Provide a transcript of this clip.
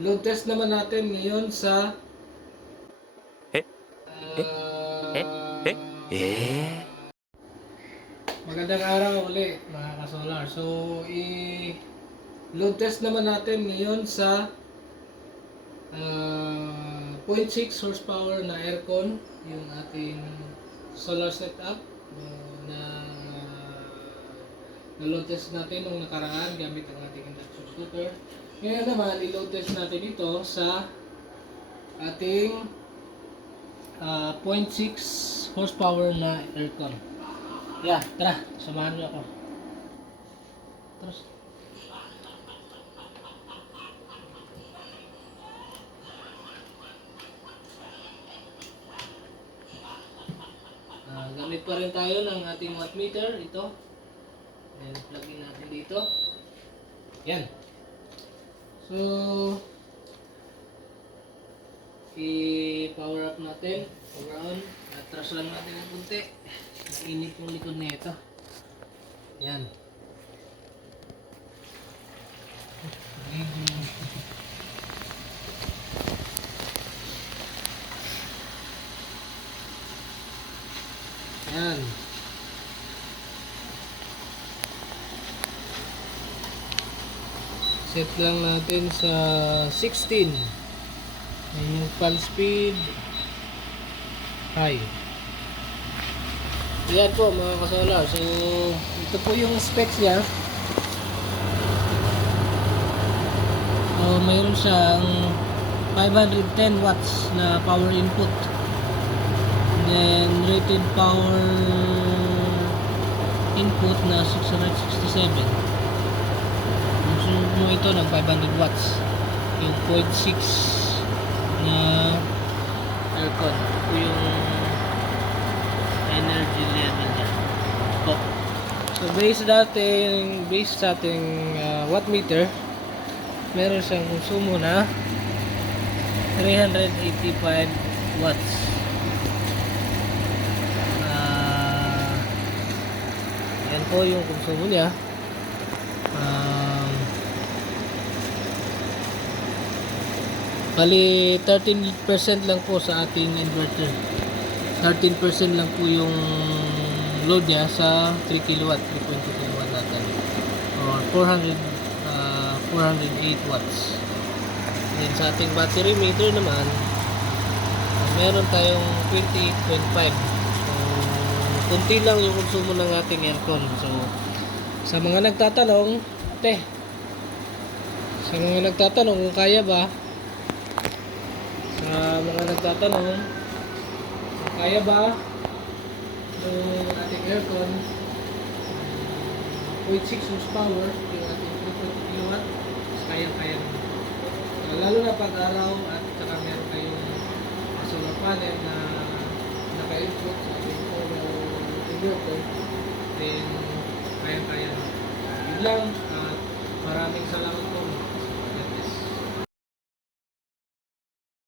Load test naman natin ngayon sa Eh? Eh? Eh? Eh? Eh? magandang araw uli mga ka-solar. So, i-load test naman natin ngayon sa 0.6 horsepower na aircon, yung ating solar setup na na-load test natin nung nakaraan gamit ang ating induction cooker. Ngayon naman, i-load test natin ito sa ating 0.6 horsepower na aircon. Yeah, tara, samahan niyo ako. Terus. Gamit pa rin tayo ng ating watt meter, ito. Ayan, plug in natin dito. Yan. So, i-power up natin, power on. Atras lang natin ng kunti. Mainit yung likod nito. Yan. Yan. Set lang natin sa 16. Yan yung fan speed. High. Yan po mga kasolar. So, ito po yung specs niya. So, mayroon siyang 510 watts na power input. Then, rated power input na 667. Gusto mo ito ng 500 watts. Yung 0.6 na aircon. Ito yung energy level niya. Ito. So, base sa ating watt meter, meron siyang konsumo na 385 watts. Yan po yung konsumo niya. Bali 13% lang po sa ating inverter. 13% lang po yung load niya sa 3 kW, 3.2 kW natin. Or 408 watts. Then sa ating battery meter naman, meron tayong 28.5. So, kunti lang yung konsumo ng ating aircon. So, sa mga nagtatanong, kung kaya ba, yung ating aircon 0.6 horsepower, yung ating 3.2 kilowatt, kaya-kaya naman. Lalo na pag araw at saka meron kayong solar panel na naka-input sa ating inverter, then kaya-kaya naman. Yun lang.